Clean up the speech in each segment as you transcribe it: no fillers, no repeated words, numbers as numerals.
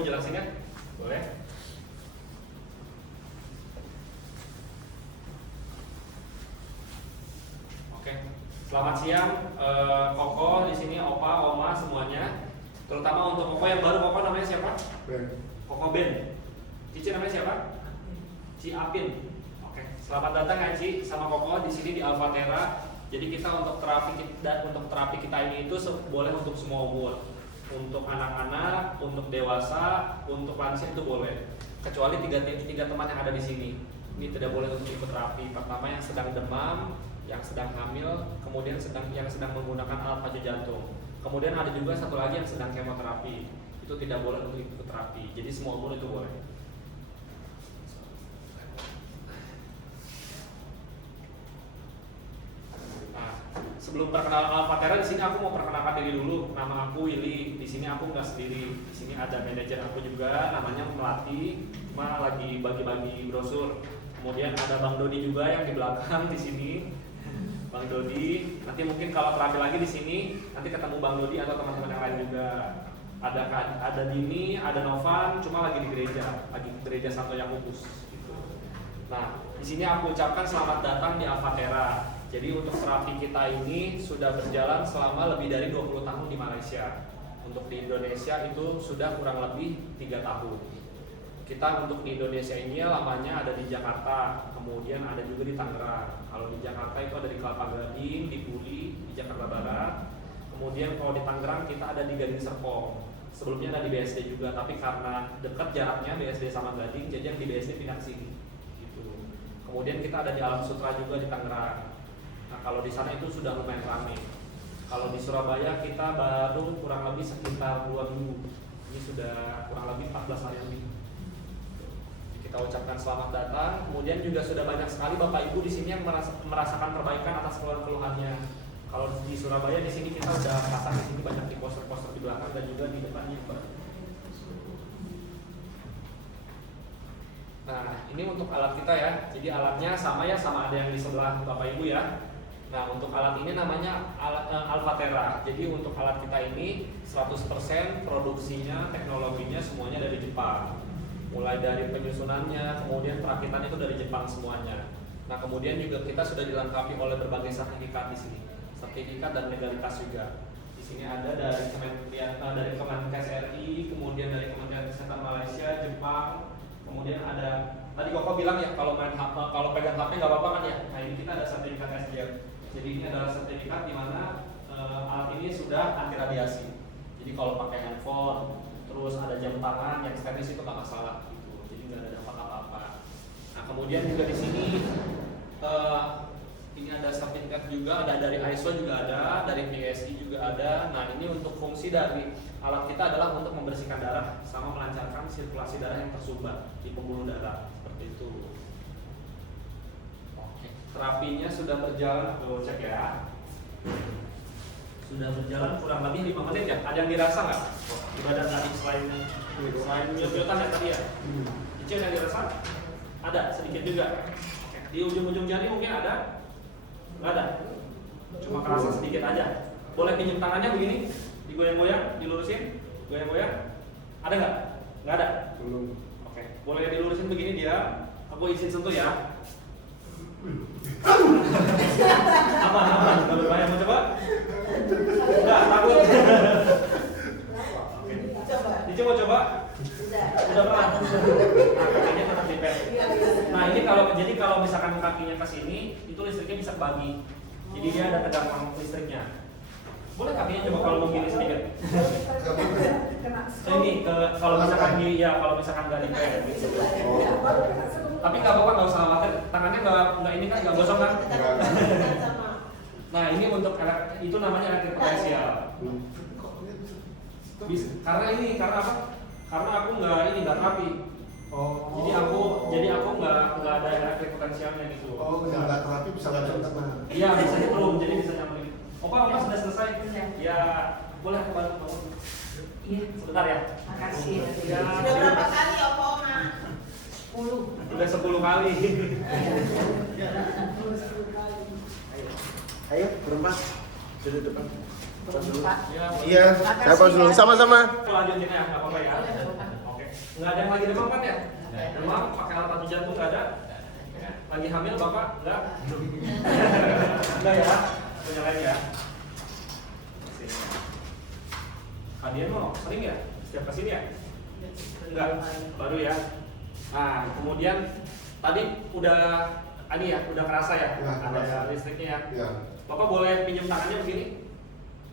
Jelasin ya, boleh? Oke, selamat siang, Koko di sini, Opa, Oma semuanya. Terutama untuk Koko yang baru, Koko namanya siapa? Ben. Koko Ben. Cici namanya siapa? Ci Apin. Oke, selamat datang ya Ci sama Koko di sini di Alfatera. Jadi kita untuk terapi kita ini itu boleh untuk semua umur. Untuk anak-anak, untuk dewasa, untuk lansia itu boleh. Kecuali tiga teman yang ada di sini. Ini tidak boleh untuk ikut terapi. Pertama yang sedang demam, yang sedang hamil, kemudian yang sedang menggunakan alat pacu jantung. Kemudian ada juga satu lagi yang sedang kemoterapi. Itu tidak boleh untuk ikut terapi. Jadi semua umur itu boleh. Sebelum perkenalan Alfatera, di sini aku mau perkenalkan diri dulu. Nama aku Willy. Di sini aku nggak sendiri. Di sini ada manajer aku juga, namanya Melati. Cuma lagi bagi-bagi brosur. Kemudian ada Bang Dodi juga yang di belakang di sini. Bang Dodi. Nanti mungkin kalau terapi lagi di sini, nanti ketemu Bang Dodi atau teman-teman yang lain juga. Ada Dini, ada Novan. Cuma lagi di gereja Santo Yakobus. Gitu. Nah, di sini aku ucapkan selamat datang di Alfatera. Jadi untuk terapi kita ini sudah berjalan selama lebih dari 20 tahun di Malaysia. Untuk di Indonesia itu sudah kurang lebih 3 tahun. Kita untuk di Indonesia ini lamanya ada di Jakarta, kemudian ada juga di Tangerang. Kalau di Jakarta itu ada di Kelapa Gading, di Puri, di Jakarta Barat. Kemudian kalau di Tangerang kita ada di Gading Serpong. Sebelumnya ada di BSD juga, tapi karena dekat jaraknya BSD sama Gading, jadi yang di BSD pindah ke sini. Gitu. Kemudian kita ada di Alam Sutra juga di Tangerang. Nah, kalau di sana itu sudah lumayan ramai. Kalau di Surabaya kita baru kurang lebih sekitar 2 minggu. Ini sudah kurang lebih 14 hari lebih. Kita ucapkan selamat datang. Kemudian juga sudah banyak sekali Bapak Ibu di sini yang merasakan perbaikan atas keluhan-keluhannya. Kalau di Surabaya di sini kita sudah pasang di sini banyak di poster-poster di belakang dan juga di depannya. Nah, ini untuk alat kita ya. Jadi alatnya sama ya, sama ada yang di sebelah Bapak Ibu ya. Nah, untuk alat ini namanya Alfatera. Jadi untuk alat kita ini 100% produksinya, teknologinya semuanya dari Jepang. Mulai dari penyusunannya, kemudian perakitan itu dari Jepang semuanya. Nah, kemudian juga kita sudah dilengkapi oleh berbagai sertifikat di sini. Sertifikat dan legalitas juga. Di sini ada dari Kemenkes RI, kemudian dari Kementerian Kesehatan Malaysia, Jepang, kemudian ada tadi Koko bilang ya kalau pegang HP nggak apa-apa kan ya. Nah, ini kita ada sertifikat SDM. Jadi ini adalah sertifikat di mana alat ini sudah anti radiasi. Jadi kalau pakai handphone, terus ada jam tangan yang statis itu nggak masalah gitu. Jadi nggak ada dampak apa-apa. Nah, kemudian juga di sini ini ada sertifikat juga, ada dari ISO juga ada, dari PSI juga ada. Nah, ini untuk fungsi dari alat kita adalah untuk membersihkan darah sama melancarkan sirkulasi darah yang tersumbat di pembuluh darah seperti itu. Terapinya sudah berjalan, aku cek ya. Sudah berjalan kurang lebih 5 menit ya. Ada yang dirasa nggak? Di badan tadi selain nyut-nyutan ya tadi ya. Ici yang dirasa? Ada sedikit juga. Di ujung-ujung jari mungkin ada? Nggak ada. Cuma kerasa sedikit aja. Boleh pinjam tangannya begini, digoyang-goyang, dilurusin, goyang-goyang. Ada nggak? Nggak ada. Belum. Oke. Boleh dilurusin begini dia. Aku izin sentuh ya. Apa? Nggak berbahaya, mau coba? Enggak, takut. Oke. Dici mau coba? Udah pernah? Nah, kakinya tetap dipet. Nah, ini kalau misalkan kakinya ke sini, itu listriknya bisa kebagi. Jadi dia ada tegangan listriknya. Boleh kakinya coba kalau mau gini sedikit. Ini kalau misalkan nggak dipet. Tapi nggak apa-apa, nggak usah khawatir. Tangannya nggak ini kan nggak gosong kan? Nah, ini untuk itu namanya elektrik potensial. Karena apa? Karena aku nggak terapi. Oh. Jadi aku nggak ada elektrik potensialnya gitu. Oh, yang nggak terapi bisa nggak teman. Iya, bisa belum. Jadi bisa nyambungin. Opa sudah selesai? Ya, boleh aku bantu. Iya. Sebentar ya. Makasih. Ya, Sudah berapa kali Opa Oma? 10. Udah 10 kali. Ayo berempat dari depan. Berempat. Ya, Iya, siapa dulu? Sama-sama. lanjutin ya, nggak apa-apa ya. Oke. Nggak ada yang lagi demam kan ya? Nggak ada. Demam pakai alat bantu jantung nggak ada? Lagi hamil bapak? Nggak? Enggak ya? Punya lagi ya? Kalian mau sering ya? Setiap kesini ya? Enggak, baru ya. Nah, kemudian tadi udah ini ya, udah kerasa ya? Ya, Ada kerasa. listriknya ya? Ya. Bapak boleh pinjam tangannya begini?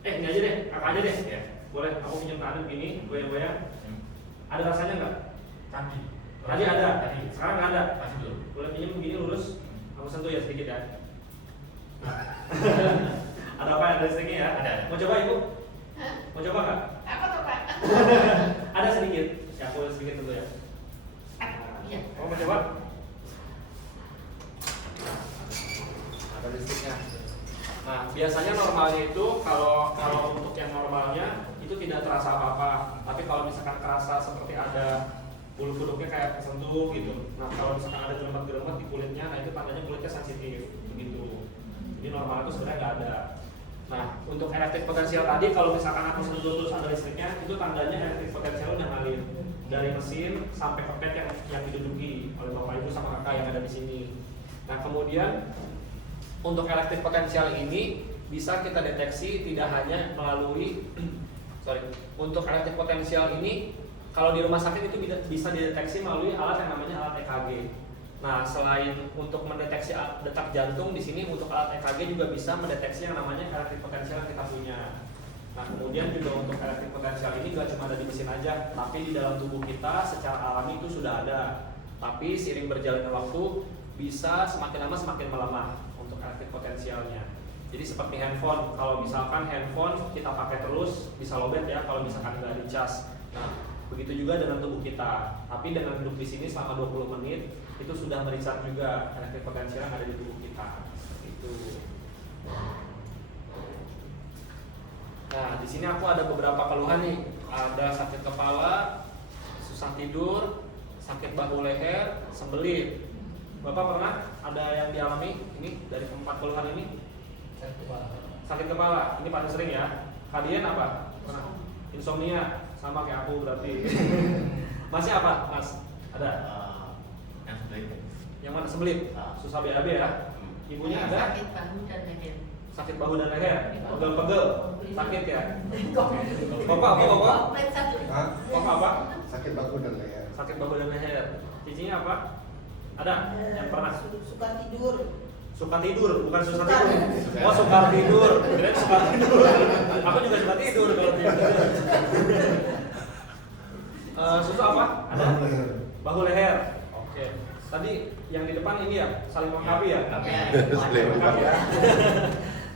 Ini aja deh, kakak aja deh. Ya. Boleh, aku pinjam tangannya begini, goyang-goyang. Ada rasanya nggak? Tadi. Tadi ada, Tadi. sekarang nggak ada. Masih belum. Boleh pinjam begini lurus. Aku sentuh ya sedikit ya. Ada apa ya listriknya ya? Ada. Mau coba ibu? Hah? Mau coba nggak? Apa tuh Pak? Ada sedikit. Ya aku sedikit dulu ya. Iya. Mau coba? Ada listriknya. Nah, biasanya normalnya itu kalau untuk yang normalnya itu tidak terasa apa-apa. Tapi kalau misalkan kerasa seperti ada bulu kuduknya kayak kesentuh gitu. Nah, kalau misalkan ada geremet-geremet di kulitnya, nah itu tandanya kulitnya sensitif begitu. Jadi normal itu sebenarnya nggak ada. Nah, untuk electric potensial tadi kalau misalkan aku sentuh terus ada listriknya, itu tandanya electric potensial udah ngalir dari mesin sampai ke pet yang diduduki oleh bapak ibu sama kakak yang ada di sini. Nah, kemudian untuk electric potensial ini bisa kita deteksi tidak hanya melalui untuk electric potensial ini kalau di rumah sakit itu bisa dideteksi melalui alat yang namanya alat EKG. Nah, selain untuk mendeteksi detak jantung, di sini untuk alat EKG juga bisa mendeteksi yang namanya electric potensial yang kita punya. Nah, kemudian juga untuk electric potensial ini gak cuma ada di mesin aja, tapi di dalam tubuh kita secara alami itu sudah ada. Tapi seiring berjalannya waktu bisa semakin lama semakin melemah untuk electric potensialnya. Jadi seperti handphone, kalau misalkan handphone kita pakai terus bisa lowbat ya kalau misalkan nggak dicas. Nah, begitu juga dengan tubuh kita. Tapi dengan duduk di sini selama 20 menit itu sudah merisat juga electric potensial yang ada di tubuh kita. Itu. Nah, di sini aku ada beberapa keluhan nih. Ada sakit kepala, susah tidur, sakit bahu leher, sembelit. Bapak pernah ada yang dialami ini dari 4 keluhan ini? Sakit kepala, ini paling sering ya. Kalian apa? Pernah? Insomnia, sama kayak aku berarti. Masih apa, Mas? Ada? Yang sebelah. Yang mana sembelit? Susah BAB ya? Ibunya ada? Sakit bahu dan leher. Sakit bahu dan leher, pegel-pegel, sakit ya? Bapak apa, Bapak? Komplit satu. Hah? Bapak apa? Sakit bahu dan leher. Sakit bahu dan leher. Cicinya apa? Ada? Yang pernah? Suka tidur. Suka tidur, bukan susah Suka. tidur. Oh, suka tidur. Kirain suka tidur. Aku juga suka tidur kalau tidur. Susah apa? Ada? Bahu leher. Bahu leher. Oke. Tadi yang di depan ini ya, saling melengkapi ya? Ya. Melengkapi ya.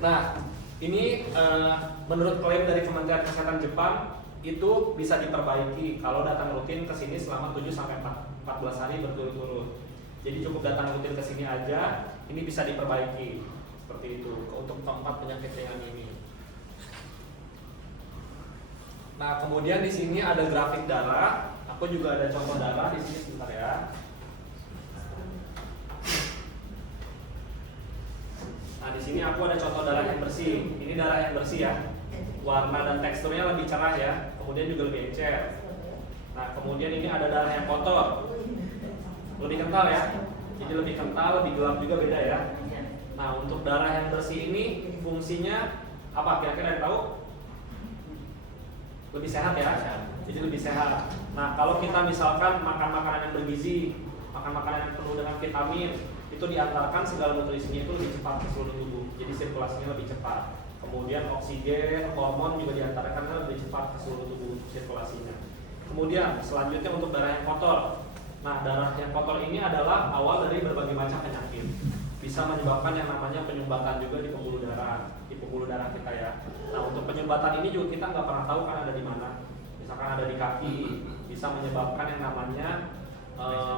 Nah, ini menurut klaim dari Kementerian Kesehatan Jepang itu bisa diperbaiki kalau datang rutin ke sini selama 7 sampai 14 hari berturut-turut. Jadi cukup datang rutin ke sini aja, ini bisa diperbaiki seperti itu untuk keempat penyakit ringan ini. Nah, kemudian di sini ada grafik darah. Aku juga ada contoh darah di sini sebentar ya. Nah, di sini aku ada contoh darah yang bersih. Ini darah yang bersih ya. Warna dan teksturnya lebih cerah ya. Kemudian juga lebih encer. Nah, kemudian ini ada darah yang kotor. Lebih kental ya. Jadi lebih kental, lebih gelap juga beda ya. Nah, untuk darah yang bersih ini fungsinya apa? Kira-kira yang tahu? Lebih sehat ya. Jadi lebih sehat. Nah, kalau kita misalkan makan makanan yang bergizi, makan makanan yang penuh dengan vitamin, itu diantarkan segala nutrisinya itu lebih cepat ke seluruh tubuh. Jadi sirkulasinya lebih cepat. Kemudian oksigen, hormon juga diantarkan lebih cepat ke seluruh tubuh sirkulasinya. Kemudian selanjutnya untuk darah yang kotor. Nah, darah yang kotor ini adalah awal dari berbagai macam penyakit. Bisa menyebabkan yang namanya penyumbatan juga di pembuluh darah kita ya. Nah, untuk penyumbatan ini juga kita nggak pernah tahu kan ada di mana. Misalkan ada di kaki, bisa menyebabkan yang namanya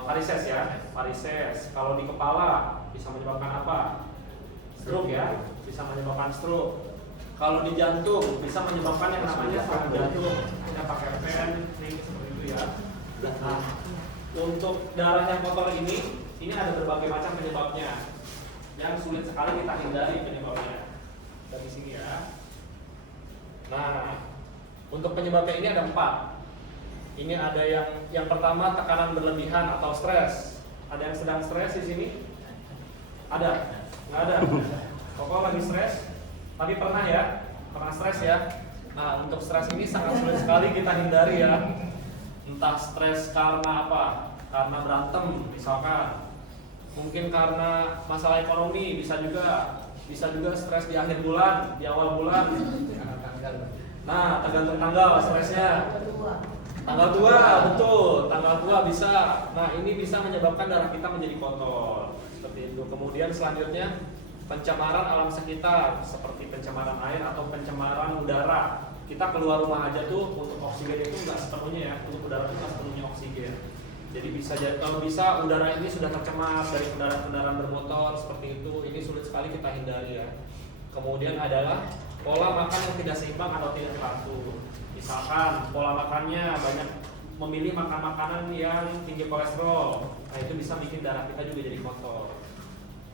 varises ya, varises. Kalau di kepala bisa menyebabkan apa? Stroke ya, bisa menyebabkan stroke. Kalau di jantung bisa menyebabkan yang namanya serangan jantung. Kita pakai pen, seperti itu ya. Nah, untuk darah yang kotor ini ada berbagai macam penyebabnya yang sulit sekali kita hindari penyebabnya. Dari sini ya. Nah, untuk penyebabnya ini ada 4. Ini ada yang pertama tekanan berlebihan atau stres. Ada yang sedang stres di sini? Ada? Nggak ada? Koko lagi stres? Tadi pernah ya? Pernah stres ya? Nah, untuk stres ini sangat sulit sekali kita hindari ya. Entah stres karena apa? Karena berantem misalkan. Mungkin karena masalah ekonomi, bisa juga stres di akhir bulan, di awal bulan. Nah, tergantung tanggal stresnya. Tanggal tua, betul. Tanggal tua bisa. Nah, ini bisa menyebabkan darah kita menjadi kotor. Seperti itu. Kemudian selanjutnya pencemaran alam sekitar seperti pencemaran air atau pencemaran udara. Kita keluar rumah aja tuh untuk oksigen itu nggak sepenuhnya ya. Untuk udara itu nggak sepenuhnya oksigen. Jadi kalau bisa udara ini sudah tercemar dari kendaraan-kendaraan bermotor seperti itu, ini sulit sekali kita hindari ya. Kemudian adalah pola makan yang tidak seimbang atau tidak teratur. Misalkan pola makannya banyak memilih makan makanan yang tinggi kolesterol, nah itu bisa bikin darah kita juga jadi kotor.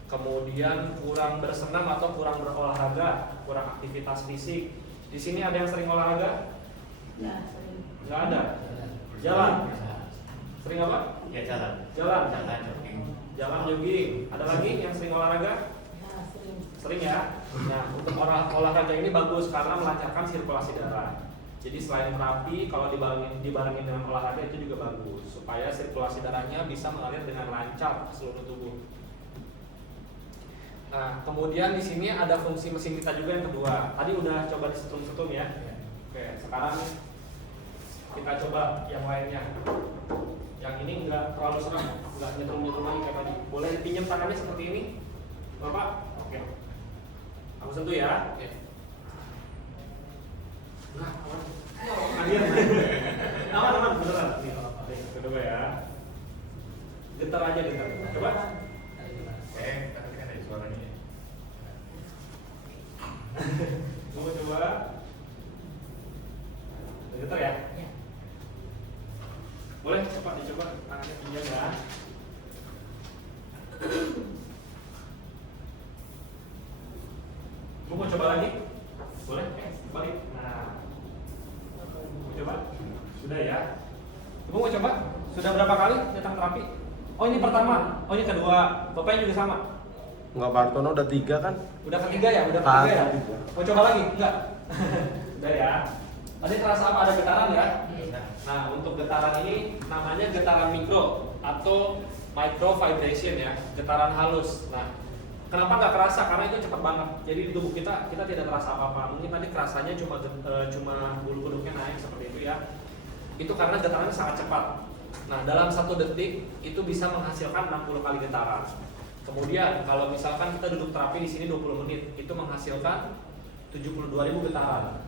Kemudian kurang bersenam atau kurang berolahraga, kurang aktivitas fisik. Di sini ada yang sering olahraga? Nggak ada. Jalan. Sering apa? Ya jalan. Jalan. Jalan jogging. Jalan jogging. Ada lagi yang sering olahraga? Sering ya. Nah, untuk olahraga ini bagus karena melancarkan sirkulasi darah. Jadi selain terapi, kalau dibarengin dengan olahraga itu juga bagus supaya sirkulasi darahnya bisa mengalir dengan lancar ke seluruh tubuh. Nah, kemudian di sini ada fungsi mesin kita juga yang kedua. Tadi udah coba disetum-setum ya. Oke, sekarang kita coba yang lainnya. Yang ini enggak terlalu serem, enggak nyetrum-nyetrum lagi kayak tadi. Boleh pinjam tangannya seperti ini, Bapak? Oke. Aku sentuh ya. Oke. Nah, aman, beneran. Nih, kedua ya. Getar aja, getar. Coba. Tapi kan ada suaranya. Mau coba. Getar ya? Boleh cepat dicoba tangannya pinjam ya. Mau coba lagi? Boleh? Balik. Nah, mau coba? Sudah ya. Ibu mau coba? Sudah berapa kali datang terapi? Oh ini pertama. Oh ini kedua. Bapaknya juga sama. Enggak, Bartono udah 3 kan? Udah ketiga ya? Udah ketiga ya? Ketiga. Mau coba lagi? Enggak? Udah ya. Tadi terasa apa? Ada getaran ya? Nah, untuk getaran ini namanya getaran mikro atau micro vibration ya, getaran halus. Nah, kenapa nggak kerasa? Karena itu cepat banget. Jadi di tubuh kita tidak terasa apa-apa. Mungkin tadi kerasanya cuma bulu kuduknya naik seperti itu ya. Itu karena getarannya sangat cepat. Nah, dalam 1 detik itu bisa menghasilkan 60 kali getaran. Kemudian kalau misalkan kita duduk terapi di sini 20 menit, itu menghasilkan 72.000 getaran.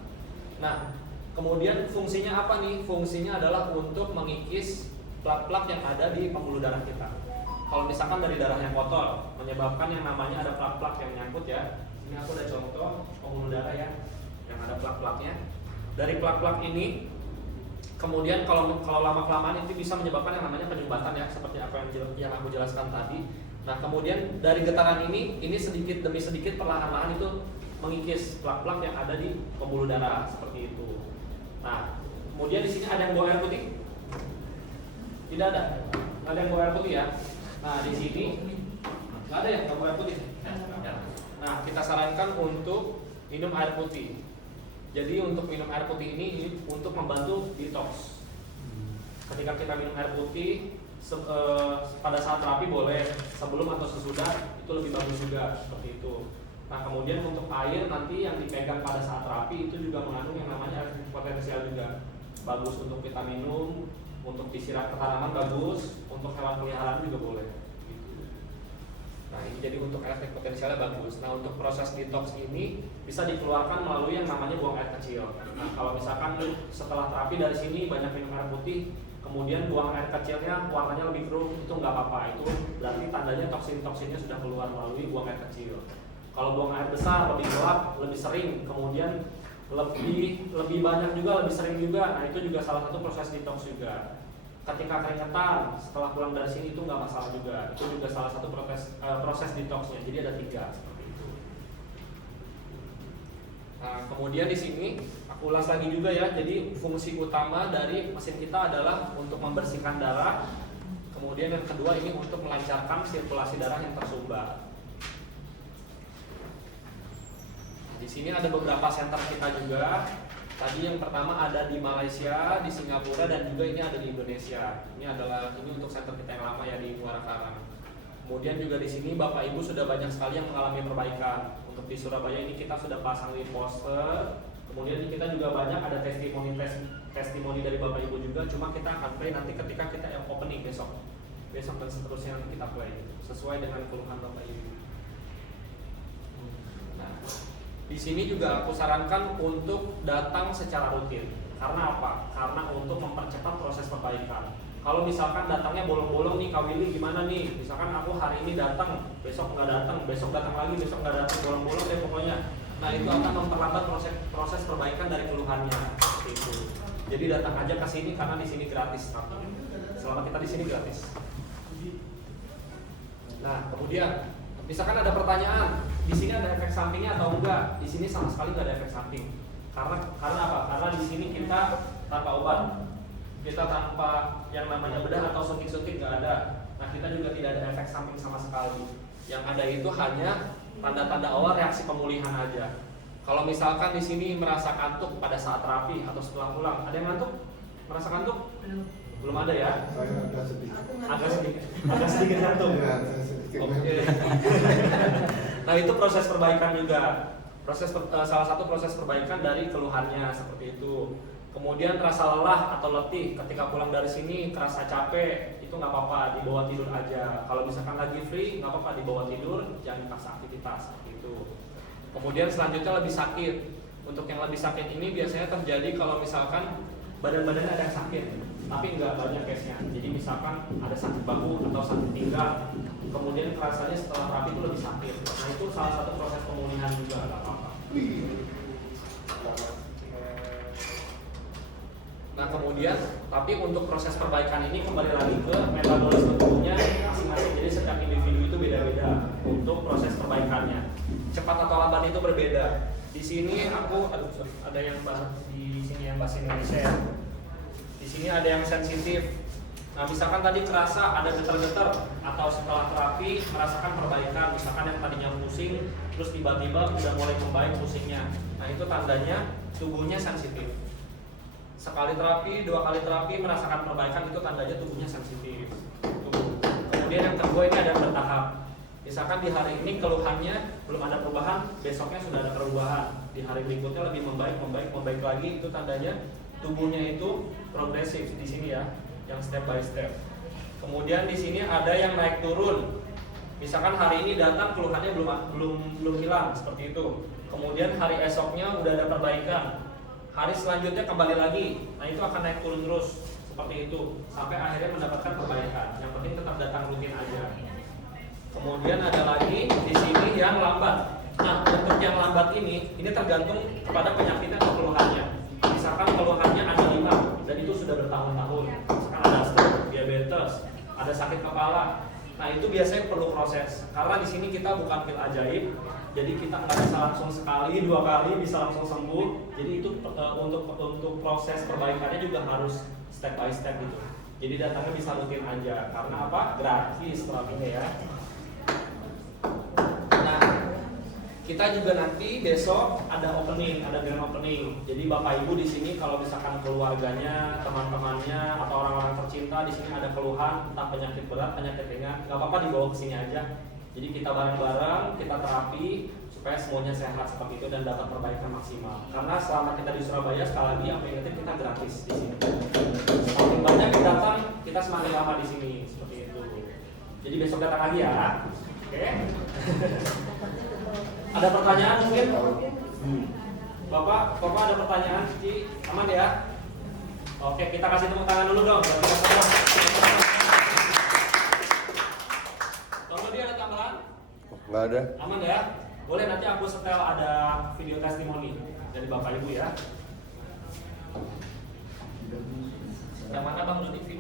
Nah, kemudian fungsinya apa nih? Fungsinya adalah untuk mengikis plak-plak yang ada di pembuluh darah kita. Kalau misalkan dari darah yang kotor, menyebabkan yang namanya ada plak-plak yang nyangkut ya. Ini aku ada contoh pembuluh darah ya, yang ada plak-plaknya. Dari plak-plak ini, kemudian kalau lama-kelamaan itu bisa menyebabkan yang namanya penyumbatan ya, seperti apa yang aku jelaskan tadi. Nah, kemudian dari getaran ini sedikit demi sedikit perlahan-lahan itu mengikis plak-plak yang ada di pembuluh darah seperti itu. Nah, kemudian di sini ada yang bawa air putih? Tidak ada. Ada yang bawa air putih ya. Nah, di sini nggak ada yang bawa air putih. Nah, kita sarankan untuk minum air putih. Jadi untuk minum air putih ini untuk membantu detox. Ketika kita minum air putih pada saat terapi boleh, sebelum atau sesudah itu lebih bagus juga seperti itu. Nah, kemudian untuk air nanti yang dipegang pada saat terapi itu juga mengandung yang namanya air potensial juga. Bagus untuk kita minum, untuk disiram ke tanaman bagus, untuk hewan peliharaan juga boleh. Nah, ini jadi untuk efek potensialnya bagus. Nah, untuk proses detox ini bisa dikeluarkan melalui yang namanya buang air kecil. Nah, kalau misalkan setelah terapi dari sini banyak minum air putih, kemudian buang air kecilnya warnanya lebih keruh, itu nggak apa-apa. Itu berarti tandanya toksin-toksinnya sudah keluar melalui buang air kecil. Kalau buang air besar, lebih gelap, lebih sering, kemudian lebih banyak juga, lebih sering juga. Nah, itu juga salah satu proses detox juga. Ketika keringetan setelah pulang dari sini itu nggak masalah juga. Itu juga salah satu proses detoxnya. Jadi ada 3 seperti itu. Nah, kemudian di sini aku ulas lagi juga ya. Jadi fungsi utama dari mesin kita adalah untuk membersihkan darah. Kemudian yang kedua ini untuk melancarkan sirkulasi darah yang tersumbat. Di sini ada beberapa center kita juga. Tadi yang pertama ada di Malaysia, di Singapura, dan juga ini ada di Indonesia. Ini untuk center kita yang lama ya di Muara Karang. Kemudian juga di sini Bapak Ibu sudah banyak sekali yang mengalami perbaikan. Untuk di Surabaya ini kita sudah pasang di poster. Kemudian kita juga banyak ada testimoni dari Bapak Ibu juga. Cuma kita akan play nanti ketika kita yang opening besok dan seterusnya nanti kita play sesuai dengan keluhan Bapak Ibu. Nah, di sini juga aku sarankan untuk datang secara rutin. Karena apa? Karena untuk mempercepat proses perbaikan. Kalau misalkan datangnya bolong-bolong nih, Kak Willy gimana nih? Misalkan aku hari ini datang, besok nggak datang, besok datang lagi, besok nggak datang, bolong-bolong deh pokoknya. Nah itu akan memperlambat proses perbaikan dari keluhannya. Seperti itu. Jadi datang aja ke sini karena di sini gratis. Selama kita di sini gratis. Nah kemudian, misalkan ada pertanyaan, di sini ada efek sampingnya atau enggak? Di sini sama sekali nggak ada efek samping. Karena apa? Karena di sini kita tanpa obat. Kita tanpa yang namanya bedah atau suntik-suntik nggak ada. Nah kita juga tidak ada efek samping sama sekali. Yang ada itu hanya tanda-tanda awal reaksi pemulihan aja. Kalau misalkan di sini merasa kantuk pada saat terapi atau setelah pulang, ada yang ngantuk? Merasa kantuk? Belum ada ya? Saya agak sedikit. Agak sedikit ngantuk. Ya, saya sedikit. Oke. Nah itu proses perbaikan juga. Salah satu proses perbaikan dari keluhannya seperti itu. Kemudian rasa lelah atau letih ketika pulang dari sini, kerasa capek, itu nggak apa-apa, dibawa tidur aja. Kalau misalkan lagi free, nggak apa-apa dibawa tidur, jangan dipaksa aktivitas seperti itu. Kemudian selanjutnya lebih sakit. Untuk yang lebih sakit ini biasanya terjadi kalau misalkan badan-badannya ada yang sakit, tapi nggak banyak case-nya. Jadi misalkan ada sakit bahu atau sakit pinggang, kemudian kerasanya setelah terapi itu lebih sakit. Nah itu salah satu proses pemulihan juga, nggak apa-apa. Nah kemudian, tapi untuk proses perbaikan ini kembali lagi ke metabolisme tubuhnya masing-masing. Jadi setiap individu itu beda-beda untuk proses perbaikannya. Cepat atau lambat itu berbeda. Di sini ada yang bahas di sini yang bahasa Indonesia ya. Di sini ada yang sensitif. Nah misalkan tadi kerasa ada getar-getar atau setelah terapi merasakan perbaikan. Misalkan yang tadinya pusing, terus tiba-tiba udah mulai membaik pusingnya. Nah itu tandanya tubuhnya sensitif. Sekali terapi, 2 kali terapi merasakan perbaikan itu tandanya tubuhnya sensitif. Kemudian yang kedua ini ada yang bertahap. Misalkan di hari ini keluhannya belum ada perubahan, besoknya sudah ada perubahan. Di hari berikutnya lebih membaik lagi, itu tandanya tubuhnya itu progresif di sini ya, yang step by step. Kemudian di sini ada yang naik turun. Misalkan hari ini datang keluhannya belum hilang seperti itu. Kemudian hari esoknya udah ada perbaikan. Hari selanjutnya kembali lagi, nah itu akan naik turun terus seperti itu sampai akhirnya mendapatkan perbaikan. Yang penting tetap datang rutin aja. Kemudian ada lagi di sini yang lambat. Nah untuk yang lambat ini tergantung kepada penyakitnya atau keluhannya. Misalkan keluhannya ada 5 dan itu sudah bertahun-tahun. Misalkan ada stroke, diabetes, ada sakit kepala. Nah itu biasanya perlu proses. Karena di sini kita bukan pil ajaib. Jadi kita nggak bisa langsung sekali, 2 kali bisa langsung sembuh. Jadi itu untuk proses perbaikannya juga harus step by step gitu. Jadi datangnya bisa rutin aja. Karena apa? Gratis terapinya ya. Nah, kita juga nanti besok ada grand opening. Jadi Bapak Ibu di sini kalau misalkan keluarganya, teman-temannya atau orang-orang tercinta di sini ada keluhan entah penyakit berat, penyakit ringan, nggak apa-apa dibawa ke sini aja. Jadi kita bareng-bareng, kita terapi supaya semuanya sehat seperti itu dan dapat perbaikan maksimal. Karena selama kita di Surabaya, sekali lagi apa yang ingetin, kita gratis di sini. Semakin banyak yang datang, kita semakin lama di sini seperti itu. Jadi besok datang lagi ya. Oke. Ada pertanyaan mungkin? Bapak ada pertanyaan? Cici, aman ya? Oke, kita kasih tepuk tangan dulu dong. Ada tambahan? Nggak ada. Aman ya? Boleh nanti aku setel ada video testimoni dari Bapak Ibu ya. Yang mana Bang Lutfi?